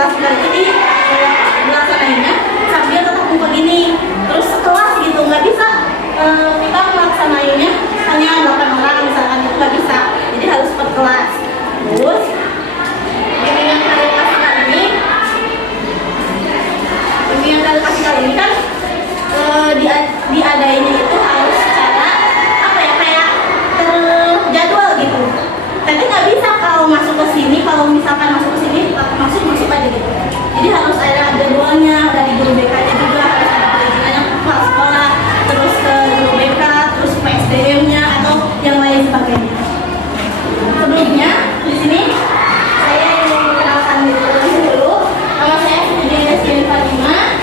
klasikal itu di melaksanainnya sambil tetap muka gini, terus sekelas gitu, nggak bisa kita melaksanainnya hanya 8 orang misalkan, itu nggak bisa, jadi harus per kelas. Terus bimbingan karir klasikal ini kan diadainnya itu harus secara apa ya, kayak terjadwal gitu. Tapi nggak bisa kalau masuk ke sini, kalau misalkan masuk ke sini masuk aja gitu. Jadi harus ada jadwalnya dari guru BK-nya juga, harus ada perizinannya kepala sekolah, terus ke guru BK, terus PSDM-nya atau yang lain sebagainya. Sebelumnya di sini saya ingin mengenalkan diri dulu. Nama saya Siti Desyen Fatima,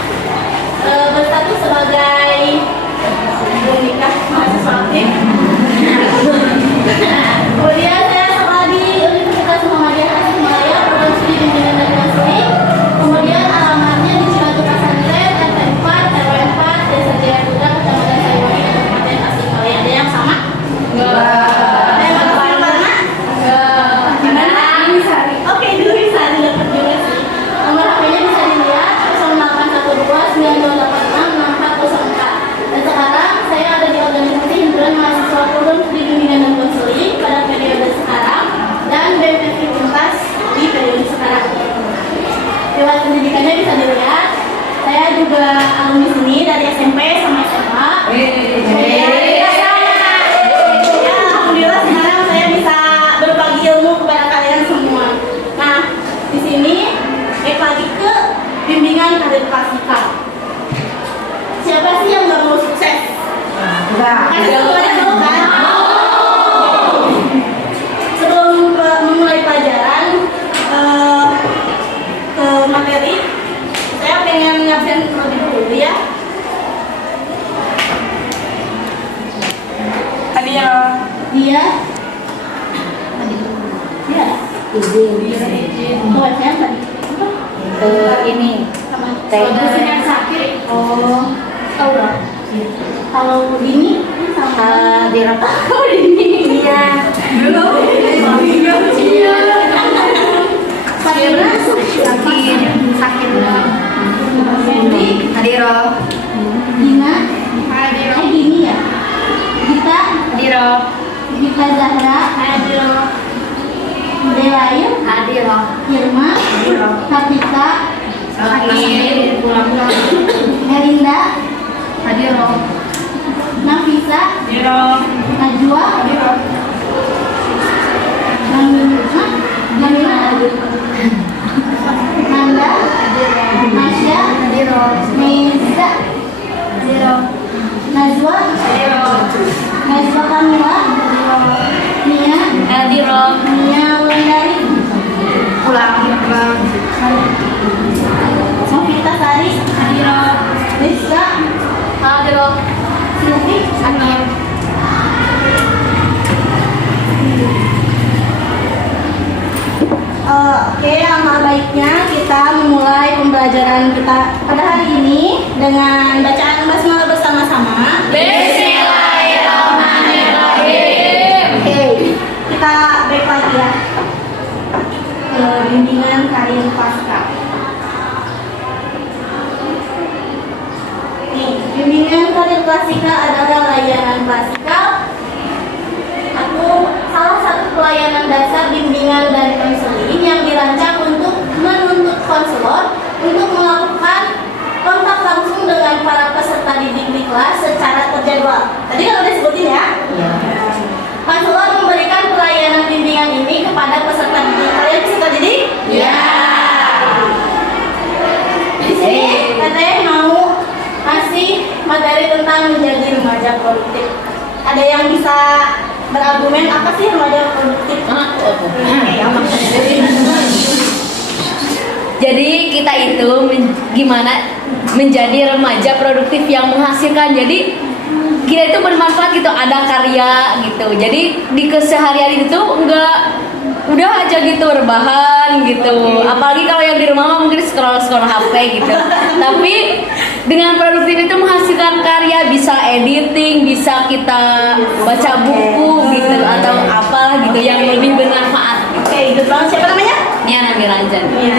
berstatus sebagai belum nikah, mahasiswa aktif. Kemudian saya sekolah di Universitas Muhammadiyah Tasikmalaya, program studi bimbingan dan konseling. Kemudian alamatnya di Cilacap Pesantren, RT 4, RW 4, Desa Jayaputra, Kecamatan Saywangi, Kabupaten Tasikmalaya. Ada yang sama? Enggak. Ada yang mana? Enggak. Gimana? Oke, dulu bisa didapat juga sih. Nomor HP-nya bisa dilihat 0812-9286-6404. Dan sekarang saya ada di organisasi himpunan mahasiswa program studi bimbingan dan konseling pada periode sekarang dan BMFI Tuntas di periode sekarang. Lewat pendidikannya bisa dilihat, saya juga alumni sini dari SMP sama SMA. Alhamdulillah sekarang saya bisa berbagi ilmu kepada kalian semua. Nah, di sini lagi ke bimbingan karir klasikal. Siapa sih yang nggak mau sukses? Kan semuanya mau kan? Sebelum memulai pelajaran ke materi, saya pengen ngabsen terlebih dulu ya. Hadiah. Dia izin. Buat siapa nih? Ini Dosen yang sakit. Oh, tahu lah. Kalau Dini sama Dirapa. Oh, Dini. Iya. Fatima Sakit. Henry, Hadiro. Dina, Dini ya. Gita, Hadiro. Gita Zahra, Delayu, Hadiro. Irma, Kapita, Sakit. Erinda, Hadiro. Nafisa, Hadiro. Najwa, Nanda, Masya, Meza, Najwa, Najwa Kamila, Nia, Hadiro. Nia Wulandari, Pulang. Novita Sari, Hadiro. Rizka, Hadiro. Silvi, Sakit. Oke, alangkah baiknya kita memulai pembelajaran kita pada hari ini dengan bacaan basmalah bersama-sama. Bismillahirrahmanirrahim. Oke, kita back lagi ya ke bimbingan karir pasca. Nih, bimbingan karir klasika adalah layanan klasikal atau salah satu pelayanan dasar bimbingan dan konseling yang dirancang untuk menuntut konselor untuk melakukan kontak langsung dengan para peserta didik di kelas secara terjadwal. Tadi kan udah sebutin ya. Konselor memberikan pelayanan bimbingan ini kepada peserta didik. Kalian peserta didik? Ya. Di sini katanya mau kasih materi tentang menjadi remaja produktif. Ada yang bisa berargumen apa sih remaja produktif? Jadi kita itu gimana menjadi remaja produktif yang menghasilkan. Jadi kita itu bermanfaat gitu, ada karya gitu. Jadi di keseharian itu enggak udah aja gitu rebahan gitu. Apalagi kalau yang di rumah mungkin scroll HP gitu. Tapi dengan produktif itu menghasilkan karya, bisa editing, bisa kita baca buku gitu atau apalah gitu yang lebih bermanfaat. Oke, good banget. Siapa namanya? Nia Nabi Ranjan. Iya.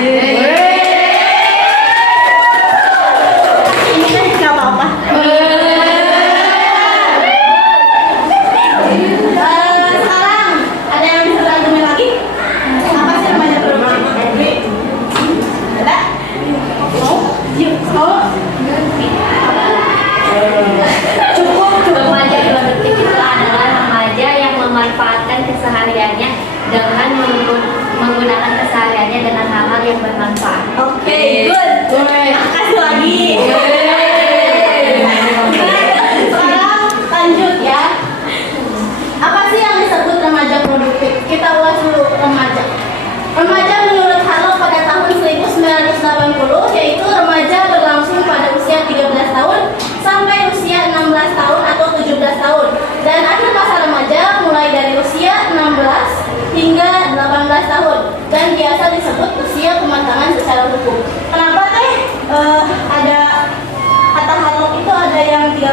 Dan akhir masa remaja mulai dari usia 16 hingga 18 tahun dan biasa disebut usia kematangan secara hukum. Kenapa teh ada kata halok itu ada yang 16,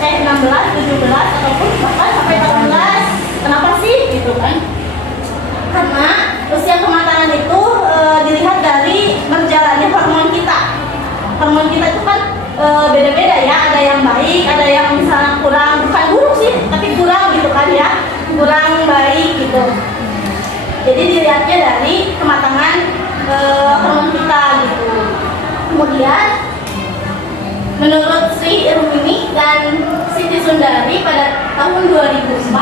17 ataupun bahkan sampai 18? Kenapa sih gitu kan? Karena usia kematangan itu dilihat dari berjalannya hormon kita. Hormon kita itu kan beda-beda ya, ada yang baik, ada yang misalnya kurang, bukan buruk sih, tapi kurang gitu kan ya, kurang baik gitu. Jadi dilihatnya dari kematangan hormon kita gitu. Kemudian menurut Sri Rumini dan Siti Sundari pada tahun 2004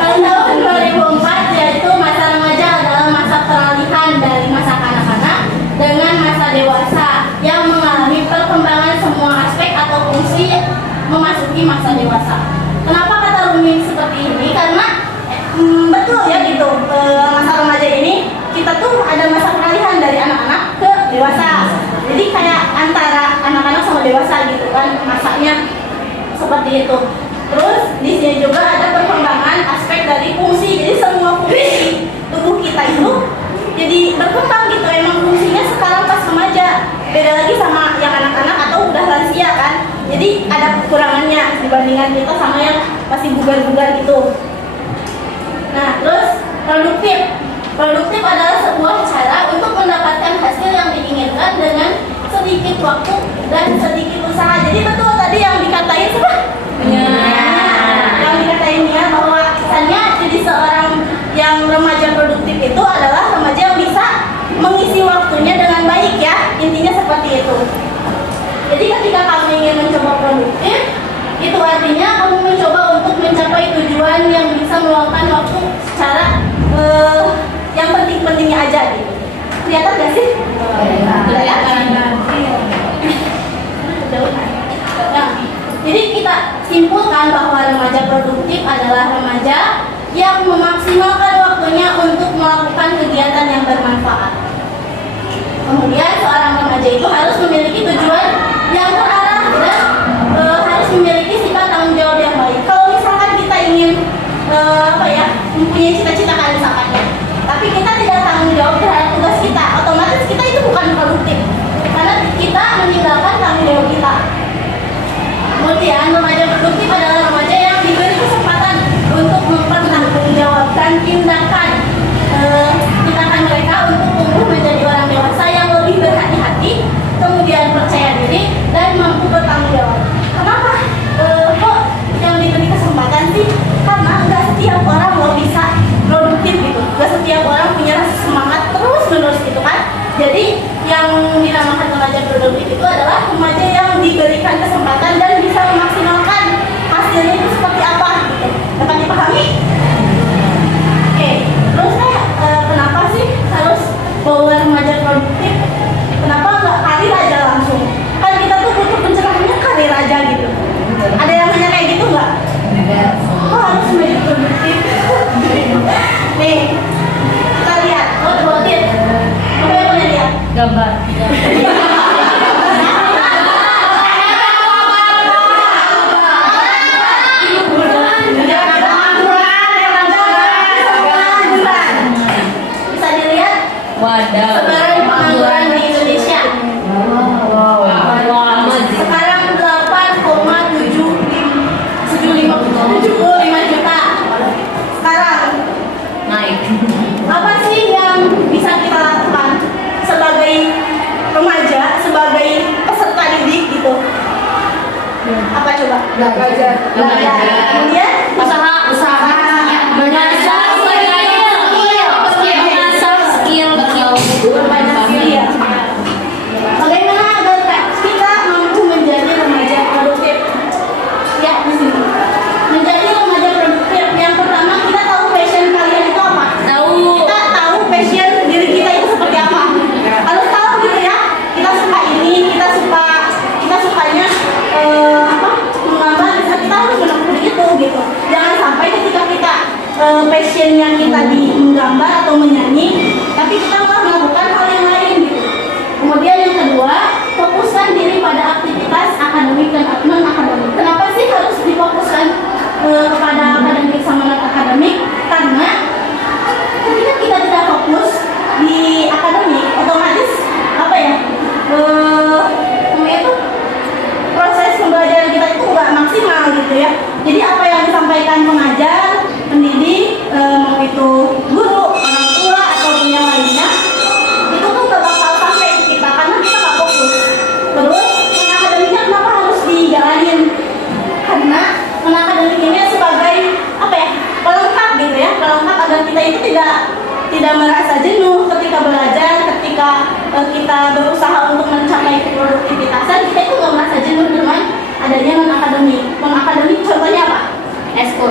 tahun 2004 yaitu masa remaja adalah masa peralihan dari masa kanak-kanak dengan masa dewasa yang mengalami perkembangan semua aspek atau fungsi memasuki masa dewasa. Kenapa kata Rumini seperti ini? Karena betul ya gitu, masa remaja ini kita tuh ada masa peralihan dari anak-anak ke dewasa. Jadi kayak antara anak-anak sama dewasa gitu kan masanya seperti itu. Terus di sini juga ada perkembangan aspek dari fungsi. Jadi semua fungsi tubuh kita itu jadi berkembang gitu. Emang fungsinya sekarang pas remaja. Beda lagi sama yang anak-anak atau udah lansia kan. Jadi ada kekurangannya dibandingkan kita sama yang masih bugar-bugar gitu. Nah, terus produktif. Produktif adalah sebuah cara untuk mendapatkan hasil yang diinginkan dengan sedikit waktu dan sedikit usaha. Jadi betul tadi yang dikatain siapa? Yang dikatain dia bahwa kesannya jadi seorang yang remaja produktif itu adalah remaja yang bisa mengisi waktunya dengan baik ya. Intinya seperti itu. Jadi ketika kamu ingin mencoba produktif, itu artinya kamu mencoba untuk mencapai tujuan yang bisa meluangkan waktu secara yang penting-pentingnya aja gitu. Kelihatan gak sih? Kelihatan. Nah, jadi kita simpulkan bahwa remaja produktif adalah remaja yang memaksimalkan waktunya untuk melakukan kegiatan yang bermanfaat. Kemudian seorang remaja itu harus memiliki tujuan yang terarah dan harus memiliki sifat tanggung jawab yang baik. Kalau misalkan kita ingin mempunyai cita-cita kan misalkan ya, tapi kita tidak tanggung jawab terhadap tugas kita, otomatis kita itu bukan produktif karena kita meninggalkan tanggung jawab kita. Kemudian remaja produktif adalah remaja yang diberi kesempatan untuk mempertanggungjawabkan tindakan mereka untuk tumbuh menjadi orang dewasa yang lebih berhati-hati, kemudian percaya diri dan mampu bertanggung jawab. Kenapa kok yang diberi kesempatan sih? Karena nggak setiap orang lo bisa produktif gitu, nggak setiap orang punya rasa semangat terus menerus gitu kan. Jadi yang dinamakan remaja produktif itu adalah remaja yang diberikan kesempatan dan bisa memaksimalkan hasilnya itu seperti apa gitu. Dapat dipahami? Oke, terus kenapa sih harus bawa remaja produktif? Kenapa nggak karir aja langsung? Kan kita tuh butuh pencerahannya karir aja gitu. Ada yang nanya kayak gitu nggak? Oh, harus menjadi produktif. Nih, kita lihat. Oh, dibuatin. Apa yang boleh lihat? Gambar. Bisa dilihat sebaran pengangguran di Indonesia. Sekarang 8,75 juta. Sekarang Naik. apa sih yang bisa kita lakukan sebagai remaja, sebagai peserta didik gitu? Apa coba? Belajar. Kemudian Usaha. Mengasah skill. berbanyak skill ya. Bagaimana agar kita mampu menjadi remaja produktif? Ya, di sini. Menjadi remaja produktif, yang pertama kita tahu passion kalian itu apa? Tahu. Kita tahu passion diri kita itu seperti apa. Harus tahu gitu ya. Kita suka ini, kita sukanya menggambar, kita harus menekuni itu gitu. Jangan sampai ketika kita passionnya kita di menggambar atau menyanyi, tapi kita malah melakukan hal yang lain gitu. Kemudian yang kedua, fokuskan diri pada aktivitas akademik dan non akademik. Kenapa sih kita berusaha untuk mencapai produktivitasan, kita itu nggak merasa jenuh dengan adanya non akademik. Non akademik contohnya apa? Ekskul.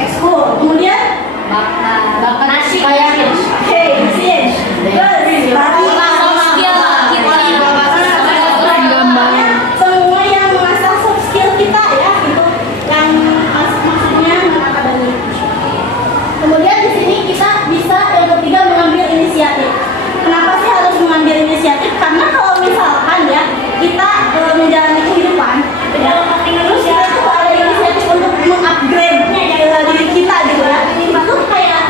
Ekskul. Kemudian Bakat nasi. mesin. Terus semua yang mengasah soft skill kita ya, itu yang maksudnya non akademik. Kemudian di sini kita bisa yang ketiga mengambil inisiatif. Kenapa sih harus mengambil inisiatif? Karena kalau misalkan ya kita menjalani kehidupan, terus kita tuh ada inisiatif untuk mengupgrade diri kita gitu ya. Itu kayak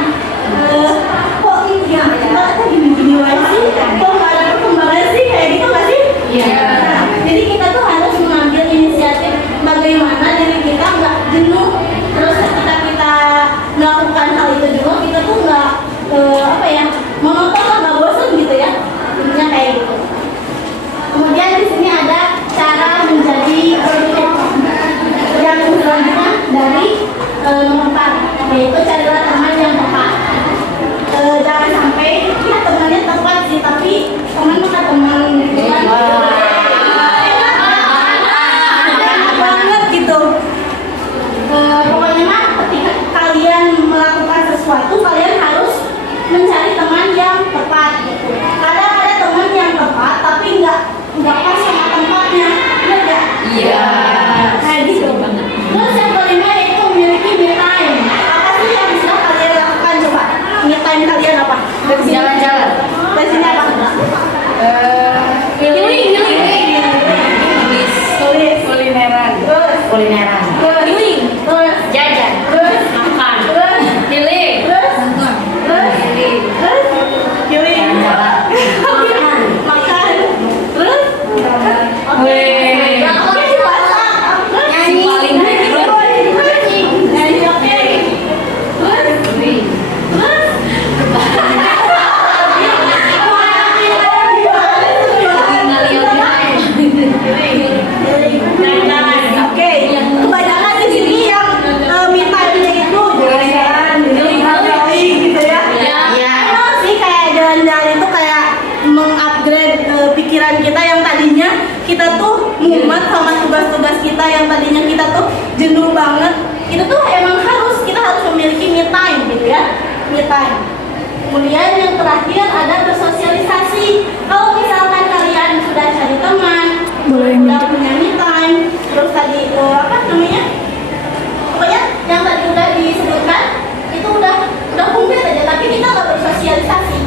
kok ya kita gini-gini sih, kok nggak ada perkembangan sih, kayak gitu nggak sih? Iya. Nah, jadi kita tuh harus mengambil inisiatif bagaimana diri kita nggak jenuh. Terus ketika kita melakukan hal itu juga, kita tuh nggak apa ya, monoton lah, nggak bosan gitu ya. Intinya kayak gitu. Kemudian di sini ada cara menjadi produktif. Yang selanjutnya dari nomor 4, yaitu carilah teman yang tepat. Jangan sampai ya temannya tepat sih, tapi teman bukan teman gitu kan. Enak banget gitu. Pokoknya mah ketika kalian melakukan sesuatu, kalian harus mencari teman yang tepat gitu. Kadang ada teman yang tepat tapi nggak pas sama tempatnya, benar nggak? Iya. Kayak gitu. Terus yang kelima yaitu memiliki me time. Apa sih yang bisa kalian lakukan coba? Me time kalian apa? Jalan-jalan. Dari sini apa? Healing. Tulis. Kulineran. Terus. Healing. Terus. Jajan. Terus. Makan. Terus. Healing. Terus. Terus. Healing. Terus. Healing. Makan. Makan. Terus. Oke. Weh. Oke, masak. Terus. Nyanyi. Paling Nyanyi, oke. Terus. Terus. Oke, kebanyakan di sini yang me time-nya itu jalan-jalan, gitu ya. Emang sih kayak jalan-jalan itu kayak mengupgrade pikiran kita yang tadinya kita tuh mumet sama tugas-tugas kita yang tadinya kita tuh jenuh banget. Itu tuh emang kita harus memiliki me time gitu ya, me time. Kemudian yang terakhir ada bersosialisasi. Kalau misalkan kalian sudah cari teman, udah punya me time, terus tadi apa namanya? Pokoknya yang tadi udah disebutkan itu udah komplit aja, tapi kita nggak bersosialisasi.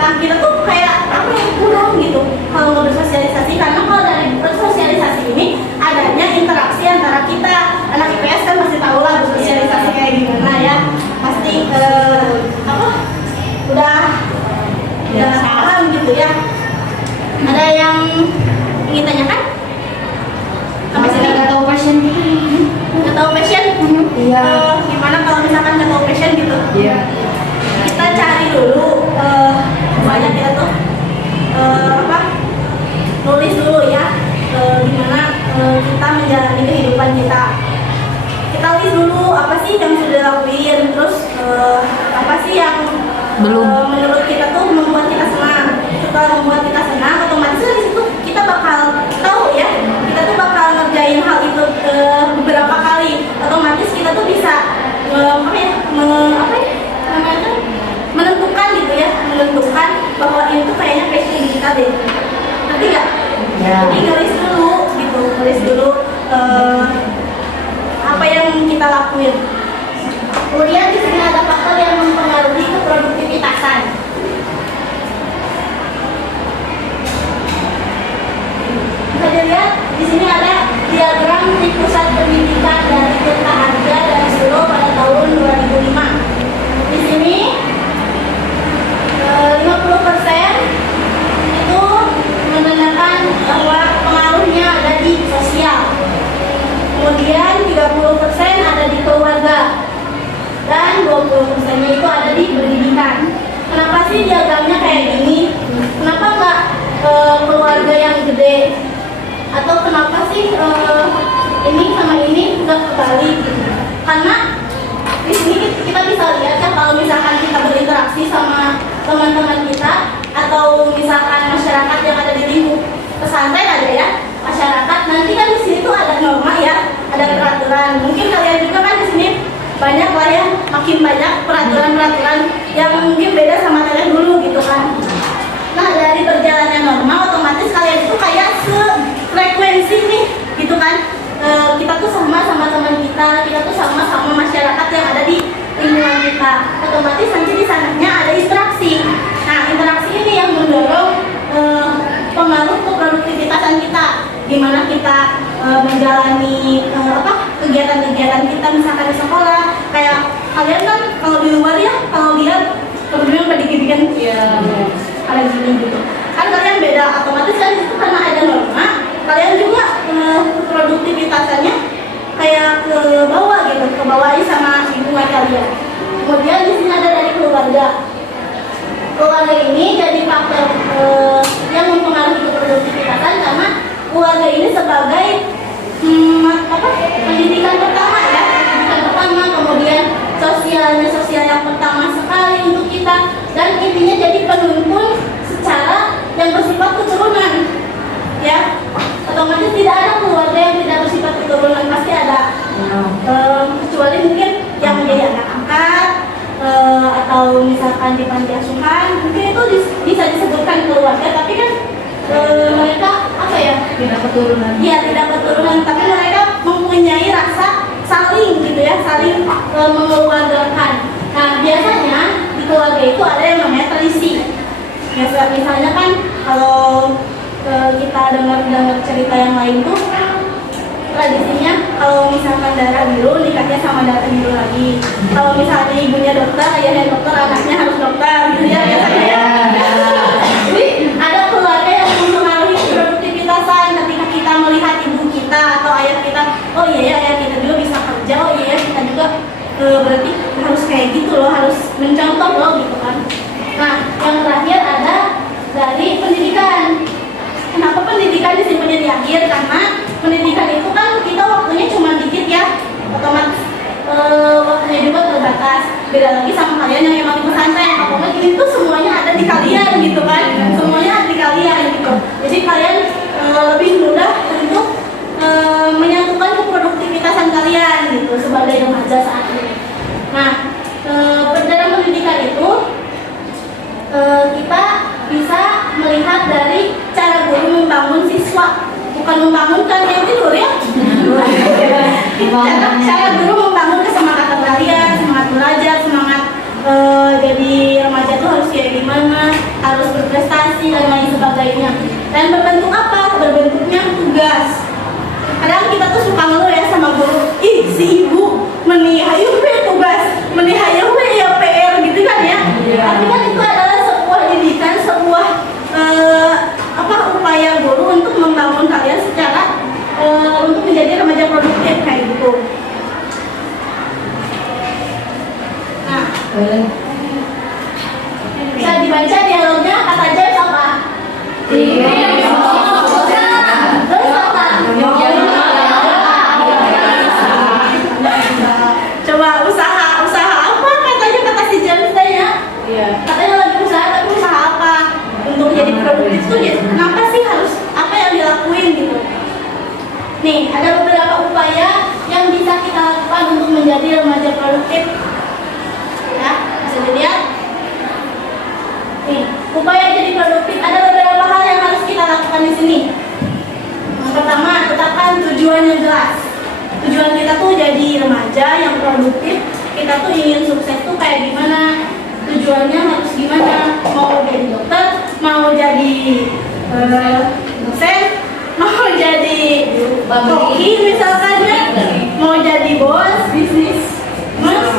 Nah kita tuh kayak apa yang kurang gitu kalau nggak bersosialisasi, karena kalau dari bersosialisasi ini adanya interaksi antara kita. Anak IPS kan pasti tahu lah bersosialisasi kayak gimana ya, pasti apa udah paham gitu ya. Ada yang ingin tanyakan? Apa sih? Nggak tahu passion. Nggak tahu passion? Iya. Gimana kalau misalkan nggak tahu passion gitu? Iya. Kita cari dulu banyak kita tuh apa? Nulis dulu ya gimana kita menjalani kehidupan kita. Kita list dulu apa sih yang sudah lakuin, terus apa sih yang menurut kita tuh membuat kita senang. Setelah membuat kita senang, otomatis dari situ kita bakal tahu ya, kita tuh bakal ngerjain hal itu beberapa kali. Otomatis kita tuh bisa menentukan gitu ya, menentukan bahwa itu kayaknya passion kita deh. Nanti nggak? Ya. Jadi nulis dulu gitu, nulis dulu apa yang kita lakuin. Kemudian di sini ada faktor yang mempengaruhi keproduktivitasan. Bisa dilihat di sini ada diagram di pusat pendidikan dari Tirta Harja dan Solo pada tahun 2005. Di sini 50% itu menandakan bahwa pengaruhnya ada di sosial. Kemudian 30% ada di keluarga dan 20%-nya itu ada di pendidikan. Kenapa sih diagramnya kayak gini? Kenapa nggak keluarga yang gede? Atau kenapa sih ini sama ini nggak kebalik? Karena di sini kita bisa lihat ya, kalau misalkan kita berinteraksi sama teman-teman kita, atau misalkan masyarakat yang ada di lingkup pesantren ada ya, masyarakat nanti kan di sini tuh ada norma ya, ada peraturan. Mungkin kalian juga kan di sini banyak lah ya, makin banyak peraturan-peraturan yang mungkin beda sama kalian dulu gitu kan. Nah dari berjalannya norma otomatis kalian itu kayak sefrekuensi nih gitu kan. Kita tuh sama teman kita tuh sama masyarakat yang ada di lingkungan kita. Otomatis nanti di sananya ada interaksi. Nah interaksi ini yang mendorong pengaruh ke produktivitasan kita. Gimana kita menjalani kegiatan-kegiatan kita misalkan di sekolah. Kayak kalian kan kalau di luar ya, kalau lihat kemudian udah dikit-dikit ya ada gini gitu. Kan kalian beda, otomatis kan itu karena ada norma. Kalian juga produktivitasannya kayak ke bawah gitu, ke bawah sama lingkungan kalian. Kemudian di sini ada dari keluarga. Keluarga ini jadi faktor yang mempengaruhi ke produktivitasan karena keluarga ini sebagai pendidikan pertama ya, pendidikan pertama, kemudian sosial yang pertama sekali untuk kita, dan intinya jadi penuntun secara yang bersifat keturunan ya. Otomatis tidak ada keluarga yang tidak bersifat keturunan, pasti ada. Kecuali mungkin yang menjadi anak angkat atau misalkan di panti asuhan, mungkin itu bisa disebutkan keluarga, tapi kan mereka apa ya, tidak keturunan. Iya tidak keturunan, tapi mereka mempunyai rasa saling gitu ya, saling mengeluargakan. Nah biasanya di keluarga itu ada yang namanya tradisi. Misalnya kan kalau kita dengar cerita yang lain tuh tradisinya kalau misalkan darah biru nikahnya sama darah biru lagi. Kalau misalnya ibunya dokter, ayahnya dokter, anaknya harus dokter gitu ya biasanya ya. Jadi ada keluarga yang mempengaruhi produktivitasan. Ketika kita melihat ibu kita atau ayah kita, oh iya ya ayah kita juga bisa kerja, oh iya ya kita juga berarti harus kayak gitu loh, harus mencontoh loh gitu kan. Nah yang terakhir ada dari pendidikan. Kenapa pendidikan disimpannya di akhir? Karena pendidikan itu kan kita waktunya cuma dikit ya, otomatis waktunya juga terbatas. Beda lagi sama kalian yang emang di pesantren, pokoknya ini tuh semuanya ada di kalian gitu kan, semuanya ada di kalian gitu. Jadi kalian lebih mudah untuk menyatukan keproduktivitasan kalian gitu sebagai remaja saat ini. Nah dalam pendidikan itu kita bisa melihat dari cara guru membangun siswa, bukan membangunkan yang tidur ya. Cara guru membangun kesemangatan kalian, semangat belajar, semangat jadi remaja itu harus kayak gimana, harus berprestasi dan lain sebagainya. Dan berbentuk apa? Berbentuknya tugas. Kadang kita tuh suka ngeluh ya sama guru, ih si ibu menihayu tugas, menihayu ya PR gitu kan ya. Tapi kan itu adalah sebuah didikan, sebuah upaya guru untuk membangun kalian secara untuk menjadi remaja produktif kayak gitu. Nah, bisa dibaca dialognya, kata James apa? Terus apa? Coba usaha apa katanya kata si James ya? Iya. Katanya lagi usaha, tapi usaha apa? Untuk jadi produktif tuh ya, kenapa sih harus apa yang dilakuin gitu? Nih, ada beberapa upaya yang bisa kita lakukan untuk menjadi remaja produktif. Ya, bisa dilihat. Nih, upaya jadi produktif ada beberapa hal yang harus kita lakukan di sini. Yang pertama, tetapkan tujuan yang jelas. Tujuan kita tuh jadi remaja yang produktif. Kita tuh ingin sukses tuh kayak gimana? Tujuannya harus gimana? Mau jadi dokter, mau jadi dosen, mau jadi koki misalkan ya, mau jadi bos bisnis, mas,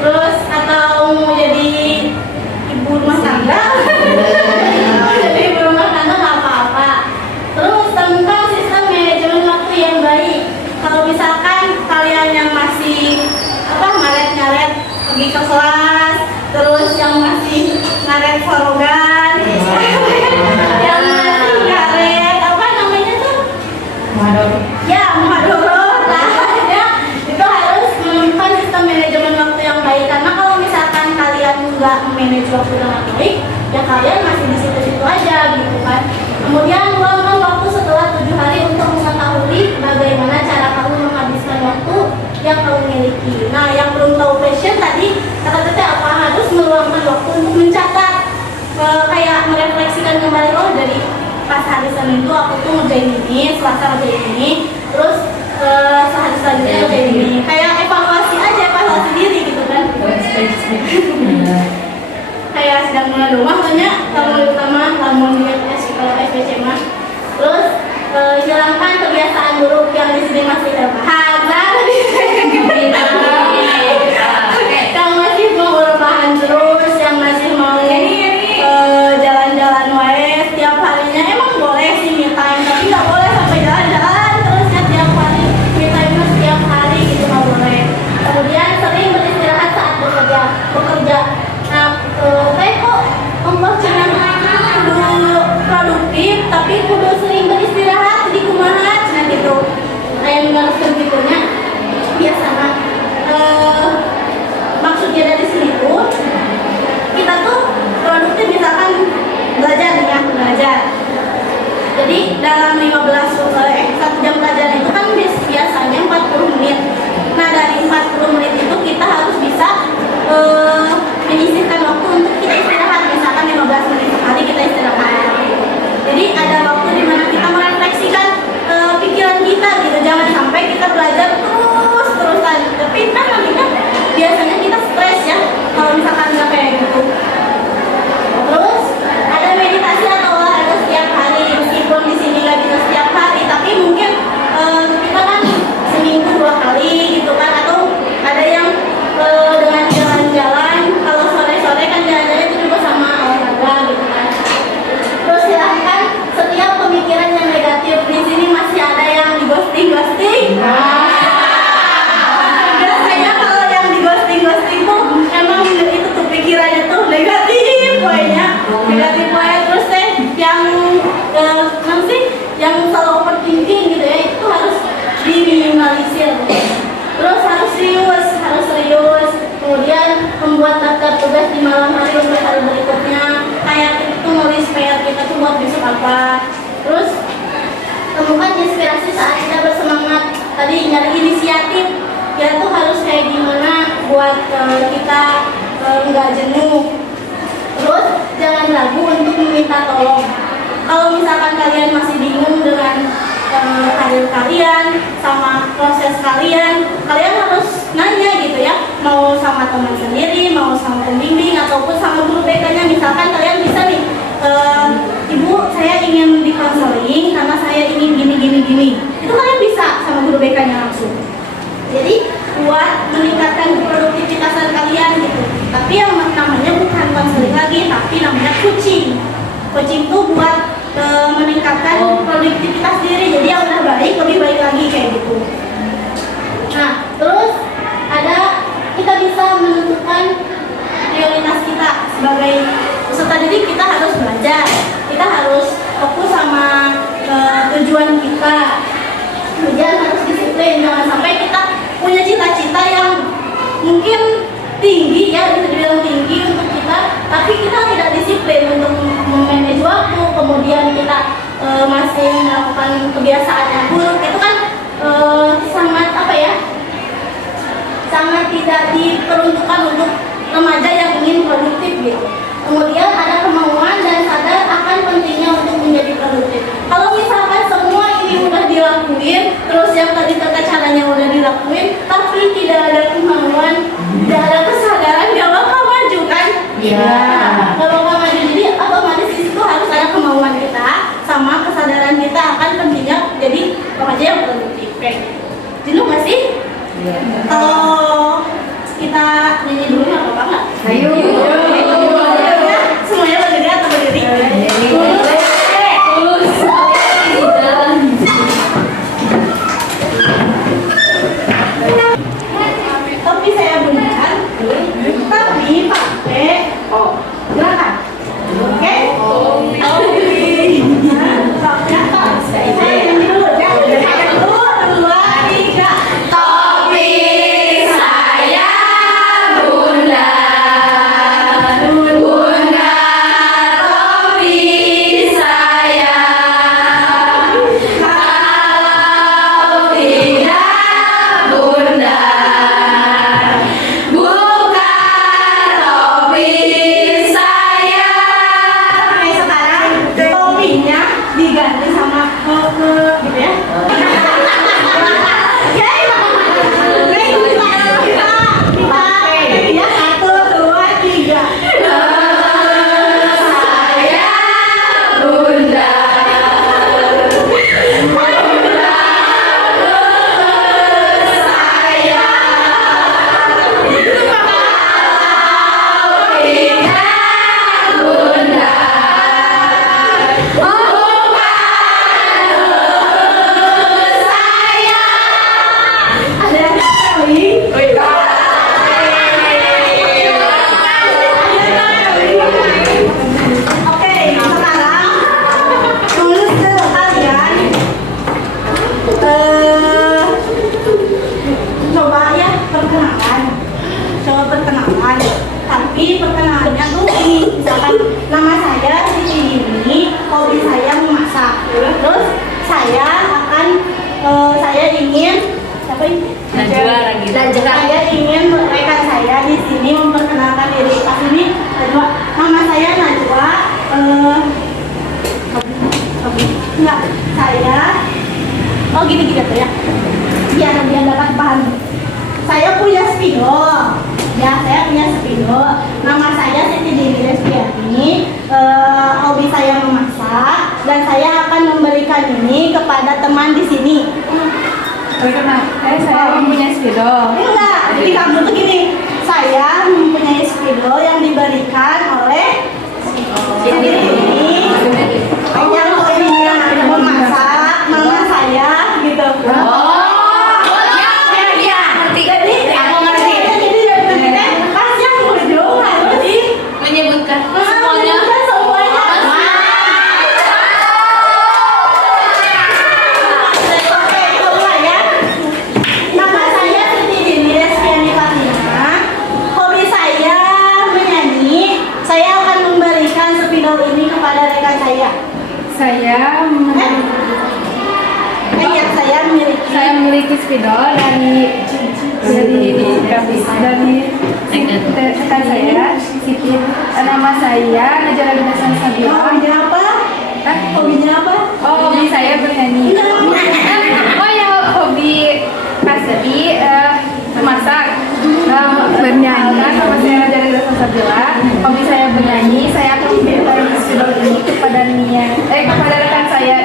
terus atau mau jadi ibu rumah tangga, jadi ibu rumah tangga nggak apa-apa. Terus tentang sistem manajemen waktu yang baik. Kalau misalkan kalian yang masih ngaret-ngaret pergi ke kelas, terus yang masih ngaret sorogan, yang masih ngaret apa namanya tuh? Ya, madorot lah ya. Itu harus menemukan sistem manajemen waktu yang baik, karena kalau misalkan kalian nggak manage waktu dengan baik, ya kalian masih di situ tadi kata teteh apa harus meluangkan waktu untuk mencatat, kayak merefleksikan kembali, oh dari pas hari Senin itu aku tuh ngerjain ini, Selasa ngerjain ini, terus sehari selanjutnya ngerjain ini, kayak evaluasi aja, evaluasi diri gitu kan. Kayak sedang mulai rumah banyak kamu utama lamun kalau SPC mah. Terus hilangkan kebiasaan buruk yang di sini masih terbahan. Yang masih mau rebahan terus, yang masih mau jalan-jalan wae setiap harinya, emang boleh sih me time, tapi nggak boleh sampai jalan-jalan terusnya tiap hari. Me time setiap hari gitu nggak boleh. Kemudian sering beristirahat saat bekerja. Nah, kok Allah jangan kudu produktif tapi kudu sering beristirahat di kumaha cenah gitu. Aya nu ngaroskeun kitunya biasana. Maksudnya dari sini tuh kita tuh produktif, misalkan belajar nih ya, belajar. Jadi dalam 1 jam pelajaran itu kan biasanya 40 menit. Nah, dari 40 menit itu kita harus bisa menyisihkan waktu untuk kita istirahat, misalkan 15 menit sekali kita istirahat. Jadi ada waktu di mana kita merefleksikan pikiran kita gitu, jangan sampai kita belajar terus-terusan. Tapi kan nantinya biasanya kita stres ya kalau misalkan nggak kayak gitu. Terus ada meditasi atau olahraga setiap hari, meskipun di sini nggak bisa setiap hari, tapi mungkin kita kan seminggu 2 kali gitu kan, atau ada yang dengan jalan-jalan, kalau sore-sore kan jalan-jalan itu juga sama olahraga gitu kan. Terus silahkan setiap pemikiran yang negatif, di sini masih ada yang di ghosting. Biasanya kalau yang di ghosting tuh emang itu tuh pikirannya tuh negatif pokoknya. Terus yang nanti yang selalu overthinking gitu ya, itu harus diminimalisir. Terus harus serius. Kemudian membuat daftar tugas di malam hari untuk hari berikutnya, kayak itu nulis PR kita tuh buat besok apa. Terus temukan inspirasi saat kita bersemangat. Tadi nyari inisiatif, ya tuh harus kayak gimana buat kita nggak jenuh. Terus jangan ragu untuk meminta tolong. Kalau misalkan kalian masih bingung dengan karir kalian sama proses kalian harus nanya gitu ya, mau sama teman sendiri, mau sama pembimbing, ataupun sama guru BK-nya. Misalkan kalian bisa nih, Ibu saya ingin di konseling karena saya ingin gini, itu kalian bisa sama guru BK-nya langsung. Jadi buat meningkatkan produktivitasan kalian gitu. Tapi yang namanya bukan konseling lagi, tapi namanya coaching tuh buat meningkatkan produktivitas diri. Jadi yang udah baik lebih baik lagi kayak gitu. Nah, terus kita bisa menentukan prioritas kita sebagai peserta didik. Kita harus belajar, kita harus fokus sama tujuan kita. Kemudian harus disiplin, jangan sampai kita punya cita-cita yang mungkin tinggi ya, bisa dibilang tinggi untuk kita, tapi kita tidak disiplin untuk memanage waktu, kemudian kita masih melakukan kebiasaan yang buruk. Itu kan sangat sangat tidak diperuntukkan untuk remaja yang ingin produktif gitu. Kemudian ada kemauan dan sadar akan pentingnya untuk menjadi produktif. Kalau misalkan semua ini udah dilakuin, terus yang tadi tata caranya udah dilakuin, tapi tidak ada kemauan, tidak ada kesadaran, gak bakal maju kan? Iya. Gak bakal maju. Jadi otomatis di situ harus ada kemauan kita sama kesadaran kita akan pentingnya jadi remaja yang produktif. Kayak jenuh gak sih? Iya. Kalau kita nyanyi dulu nggak apa-apa nggak? Ayo. Semuanya berdiri atau berdiri? Tapi saya bunyikan, tapi pakai gerakan. Oke? Stopnya kan? Saya nyanyi dulu ya. 1, 2, 3. Topi saya bunda. perkenalannya tuh ini, misalkan nama saya Siti ini, hobi saya memasak. Terus saya akan saya ingin apa ini? Saya ingin rekan saya di sini memperkenalkan diri. Pas ini Najwa, nama saya Najwa. Enggak, saya gini tuh ya. Biar dapat paham. Saya punya spidol. Ya, saya punya spidol. Nama saya Siti Dewi Respiani. Hobi saya memasak dan saya akan memberikan ini kepada teman di sini. Saya mempunyai spidol. Enggak, jadi kamu tuh gini. Saya mempunyai spidol yang diberikan oleh Siti ini. Yang hobinya memasak, nama saya gitu. Menyebutkan semuanya. Nama saya Siti Dewi Respiani Fatima. Hobi saya menyanyi. Saya akan memberikan spidol ini kepada rekan saya. Saya memiliki spidol dari rekan saya Siti. Nama saya Najwa Ragita Sabila. Hobinya apa? Hobinya apa? Oh, hobi saya bernyanyi. Oh ya, hobi pasti memasak. Bernyanyi. Nama saya Najwa Ragita Sabila. Hobi saya bernyanyi. Saya akan memberikan spidol ini kepada rekan saya.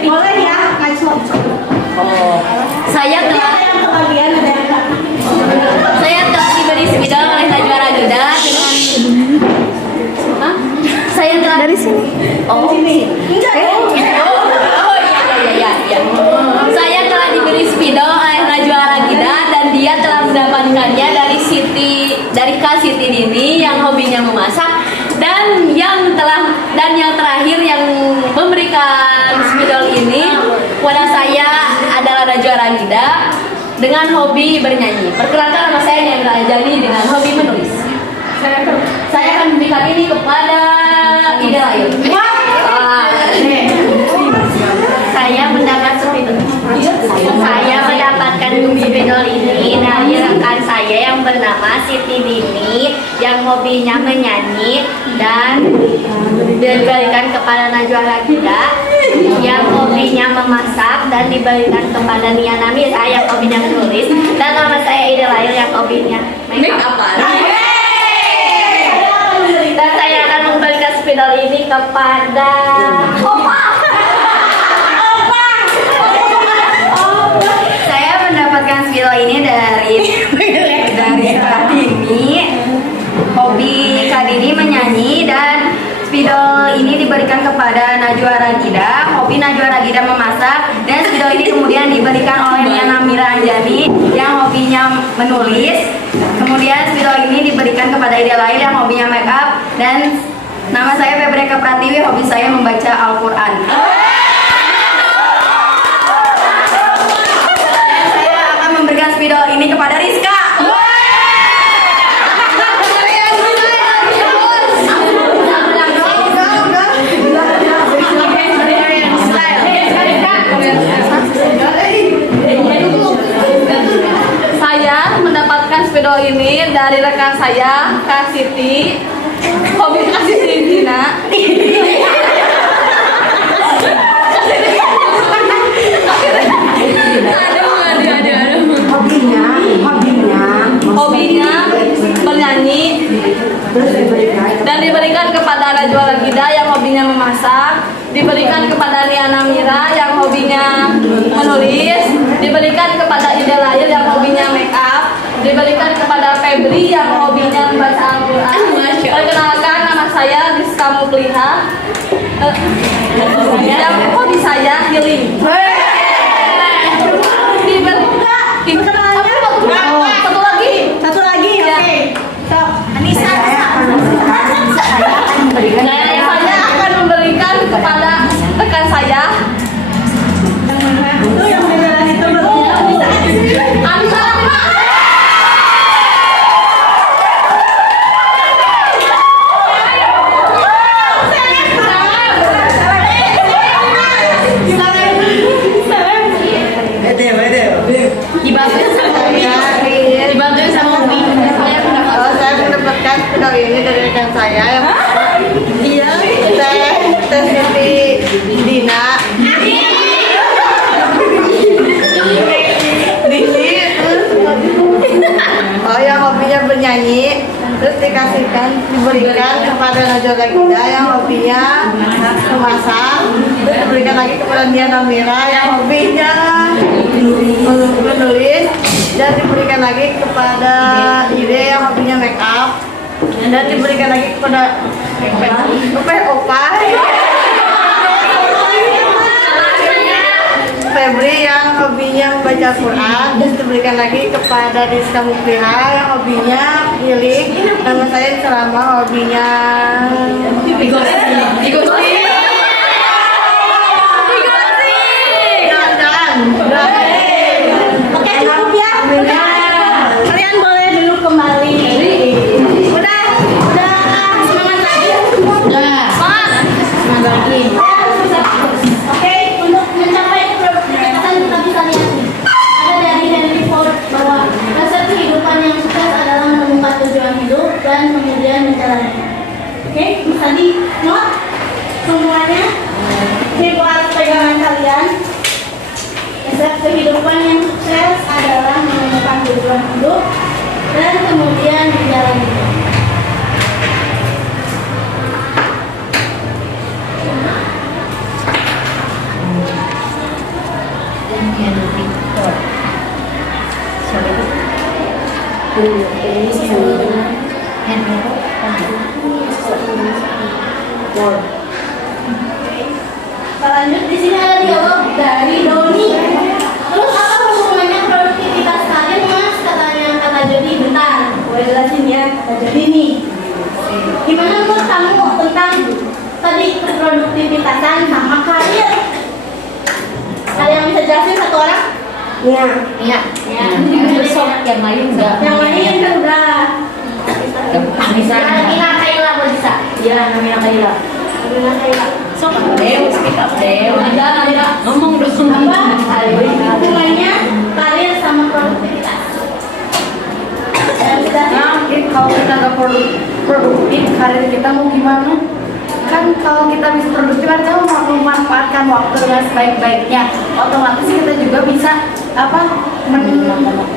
Boleh ya, Najwa. Saya telah diberi spidol oleh Najwa Ragida dengan saya telah dari sini. Oh, Sini. Enggak. iya. Saya telah diberi spidol oleh Najwa Ragida dan dia telah mendapatkannya dari Kak Siti Dini yang hobinya memasak dan yang terakhir yang memberikan spidol ini kepada saya adalah Najwa Ragida dengan hobi bernyanyi. Perkenalkan nama saya Nyandra Ajani dengan hobi menulis. Saya akan memberikan ini kepada Ida Ayu. Saya mendapatkan spidol ini dari rekan saya yang bernama Siti Dini yang hobinya menyanyi dan diberikan kepada Najwa Ragida yang hobinya memasak dan diberikan kepada Nia Namira yang hobinya menulis dan nama saya Ida Lail yang hobinya make up. Dan saya akan memberikan spidol ini kepada saya mendapatkan spidol ini dari Kak Dini. Hobi Kak Dini menyanyi dan spidol ini diberikan kepada Najwa Ragida. Hobi Najwa Ragida memasak dan spidol ini kemudian diberikan oleh Nia Namira Anjani yang hobinya menulis. Kemudian spidol ini diberikan kepada Ida Lail yang hobinya make up dan nama saya Febreka Pratiwi, hobi saya membaca Al-Quran. Memberikan spidol ini kepada Rizka. Saya mendapatkan spidol ini dari rekan saya Kak Siti. Hobi Kak Siti Dina. Hobinya bernyanyi dan diberikan kepada Najwa Ragida yang hobinya memasak, diberikan kepada Nia Namira yang hobinya menulis, diberikan kepada Ida Lail yang hobinya make up, diberikan kepada Febri yang hobinya membaca Al-Quran. Perkenalkan, nama saya Rizka Mukliha. Yang hobi saya healing. Satu lagi, oke. Sok. Anissa. Saya akan memberikan kepada rekan saya. Itu yang beneran itu Anissa. kali ini dari rekan saya yang iya tes Siti Dina Dini oh yang hobinya bernyanyi terus diberikan kepada Najwa Gida yang hobinya memasak terus diberikan lagi kepada Diana Mira yang hobinya menulis dan diberikan lagi kepada Ide yang hobinya make up dan diberikan lagi kepada Opa Febri yang hobinya membaca Quran dan diberikan lagi kepada Rizka Mukriha yang hobinya healing nama saya selama hobinya jalan-jalan. Oke cukup ya. Kalian boleh dulu kembali. Udah semangat lagi. Semangat lagi. Oke, untuk mencapai produktivitas kita bisa lihat nih. Ada dari Henry Ford bahwa resep kehidupan yang sukses adalah menemukan tujuan hidup dan kemudian menjalaninya. Oke, bisa di note semuanya. Ini buat pegangan kalian. Resep kehidupan yang sukses adalah menemukan tujuan hidup dan kemudian menjalaninya. Lanjut di sini ada dialog dari Doni. Terus apa hubungannya produktivitas kalian mas? Katanya kata Jody bentar. Boleh jelasin ya kata Jody nih. Gimana menurut kamu tentang tadi produktivitasan sama karir? Kalian bisa jelasin satu orang? Iya. Besok yang lain enggak. Yang lain kan udah. Bisa. Namina Kaila bisa. Iya, Namina Kaila. Namina Kaila. Sok Dew, speak up Dew. Ada ngomong dong. Apa? Hubungannya karir sama produktivitas. Nah, kalau kita nggak produktif, karir kita mau gimana? Kan kalau kita bisa produktif, kita mau memanfaatkan waktu dengan sebaik-baiknya. Otomatis kita juga bisa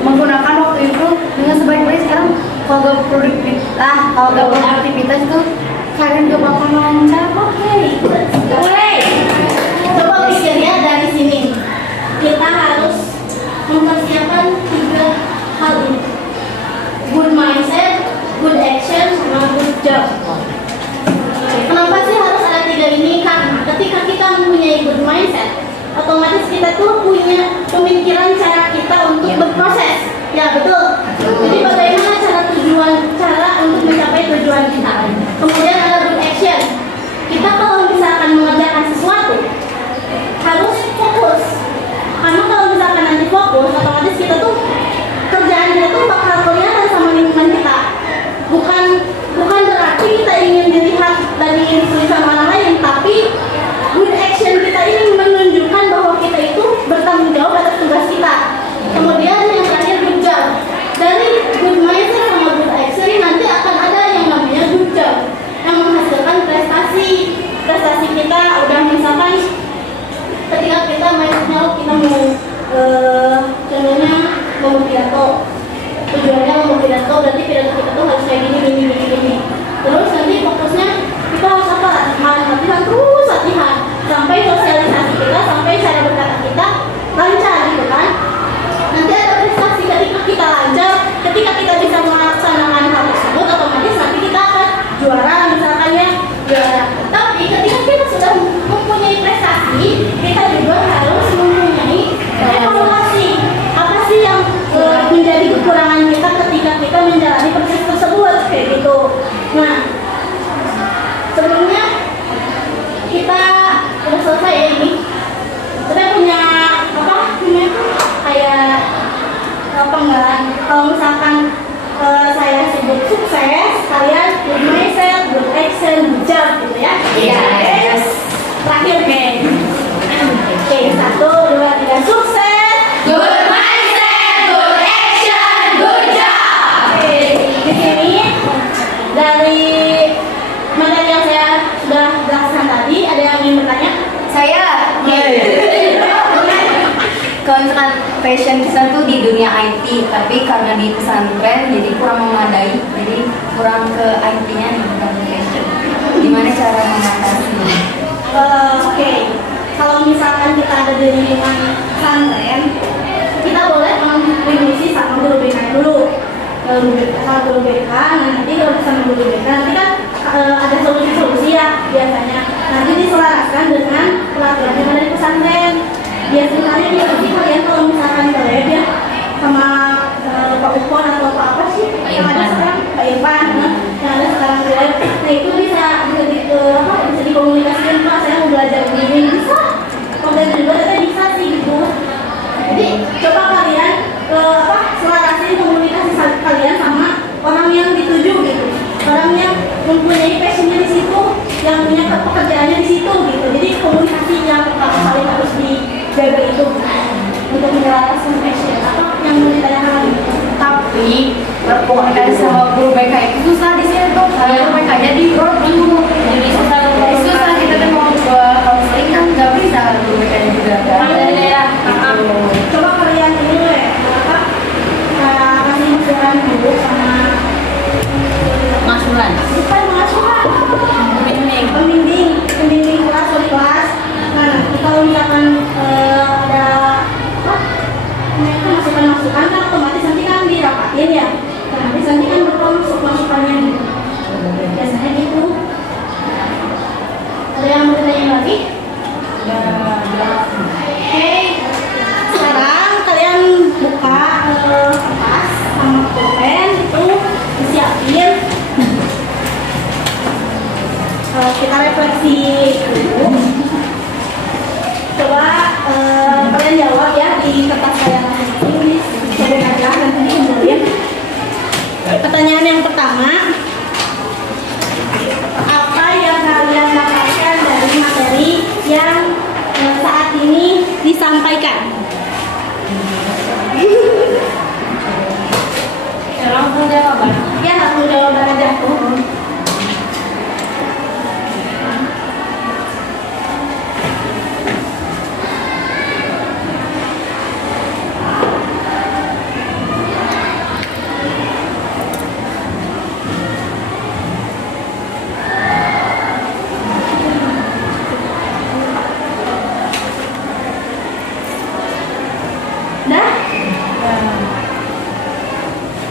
menggunakan waktu itu dengan sebaik-baik. Sekarang kalau nggak produktivitas itu kalian gak bakal lancar. Oke, mulai. Coba pikir ya dari sini. Kita harus mempersiapkan 3 hal ini. Good mindset, good action, sama good job. Kenapa sih harus ada 3 ini? Karena ketika kita mempunyai good mindset, otomatis kita tuh punya pemikiran cara kita untuk berproses. Ya betul. Jadi bagaimana cara untuk mencapai tujuan kita. Kemudian ada good action. Kita kalau misalkan mengerjakan sesuatu harus fokus. Karena kalau misalkan nanti fokus, otomatis kita tuh kerjaan kita tuh bakal kelihatan sama lingkungan kita. Bukan berarti kita ingin dilihat dari tulisan orang lain, tapi good action kita ini menunjukkan bahwa kita itu bertanggung jawab atas tugas kita. Kemudian yang terakhir good job. Dari good mindset sama good action nanti akan ada yang namanya good job yang menghasilkan prestasi kita. Udah misalkan ketika kita mindsetnya kita mau contohnya mau pidato, tujuannya mau pidato, berarti pidato kita tuh harus kayak gini. Terus nanti fokusnya kita harus apa? Latihan terus latihan sampai sosialisasi kita, sampai cara berkata kita lancar gitu kan. Nanti ada prestasi ketika kita lancar, ketika kita bisa melaksanakan hal tersebut, otomatis nanti kita akan juara, misalkan ya juara. Tapi ketika kita sudah mempunyai prestasi, kita juga harus mempunyai evaluasi. Apa sih yang menjadi kekurangan kita ketika kita menjalani proses tersebut kayak gitu. Nah, sebelumnya kita udah selesai ya ini. Kita punya kayak penggalan. Kalau misalkan saya sebut sukses, kalian good mindset, good action, good job gitu ya. Yes. Terakhir oke, 1, 2, 3, sukses, Good mindset, good action, good job. Oke, di sini dari tapi karena di pesantren jadi kurang memadai, jadi kurang ke IT-nya nih, bukan ke fashion. Gimana cara mengatasi? Oke, kalau misalkan kita ada di lingkungan pesantren, kita boleh mengikuti sama guru BK dulu. Kalau guru BK, nanti kalau sama guru BK, nanti kan ada solusi-solusi ya biasanya. Nanti diselaraskan dengan peraturan yang ada di pesantren. Biasanya sih kalian kalau misalkan ke lab ya sama Pak Upon atau Pak apa sih yang ada sekarang, Pak Irfan, yang ada sekarang di lab. Nah itu bisa dikomunikasikan, Pak saya mau belajar begini, bisa. Kalau belajar juga kita bisa sih gitu. Jadi coba kalian selarasin komunikasi kalian sama orang yang dituju gitu, orang yang mempunyai passionnya di situ, yang punya pekerjaannya di situ gitu. Jadi komunikasi yang paling harus dijaga itu untuk menjelaskan passion apa yang mau ditanyakan lagi. Tapi berkomunikasi sama guru BK itu susah di sini tuh, karena BK-nya di Roju, jadi susah kita tuh mau ke counseling kan nggak bisa guru BK-nya juga kan. Coba kalian ini kasih masukan dulu sama Ngasuran. bukan masukan pembimbing kelas wali kelas. Nah nanti kalau misalkan ada mereka masukan kan otomatis nanti kan dirapatin ya. Nah, nanti kan bakal masukannya gitu. Biasanya gitu. Ada yang mau ditanya lagi? Oke, sekarang kalian buka kertas sama pulpen itu disiapin. Kita refleksi dulu. Coba kalian jawab ya di kertas kalian ini. Coba aja nanti dikumpulin. Pertanyaan yang pertama, apa yang kalian dapatkan dari materi yang saat ini disampaikan? Langsung jawaban. Ya, langsung jawaban aja. Dah?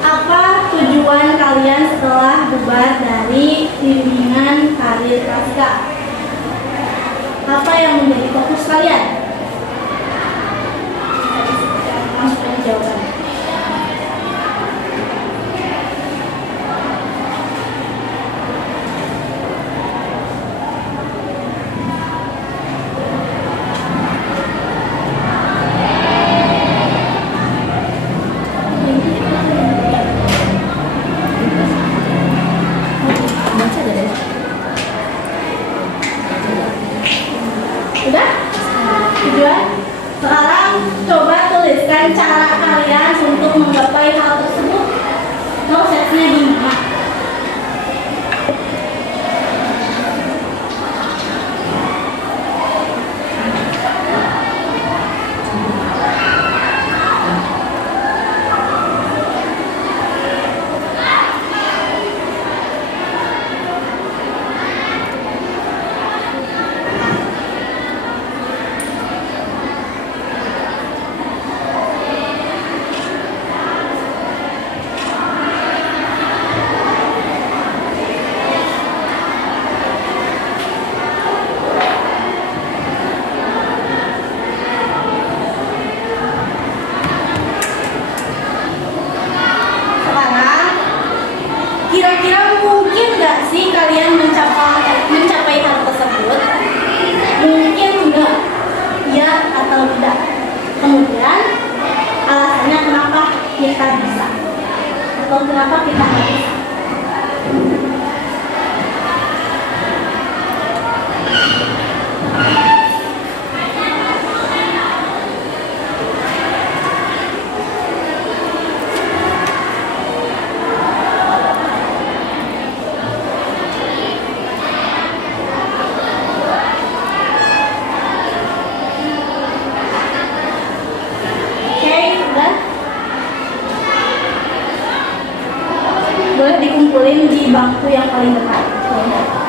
Apa tujuan kalian setelah bubar dari bimbingan karir pratika? Apa yang menjadi fokus kalian? Masukkan jawaban. Udah? Tujuan? Sekarang coba tuliskan cara kalian untuk menggapai hal tersebut. Prosesnya gimana? Sekarang, kira-kira mungkin nggak sih kalian mencapai hal tersebut? Mungkin enggak, ya atau tidak. Kemudian alasannya kenapa kita bisa atau kenapa kita nggak bisa. Oke, udah. boleh dikumpulin di bangku yang paling dekat.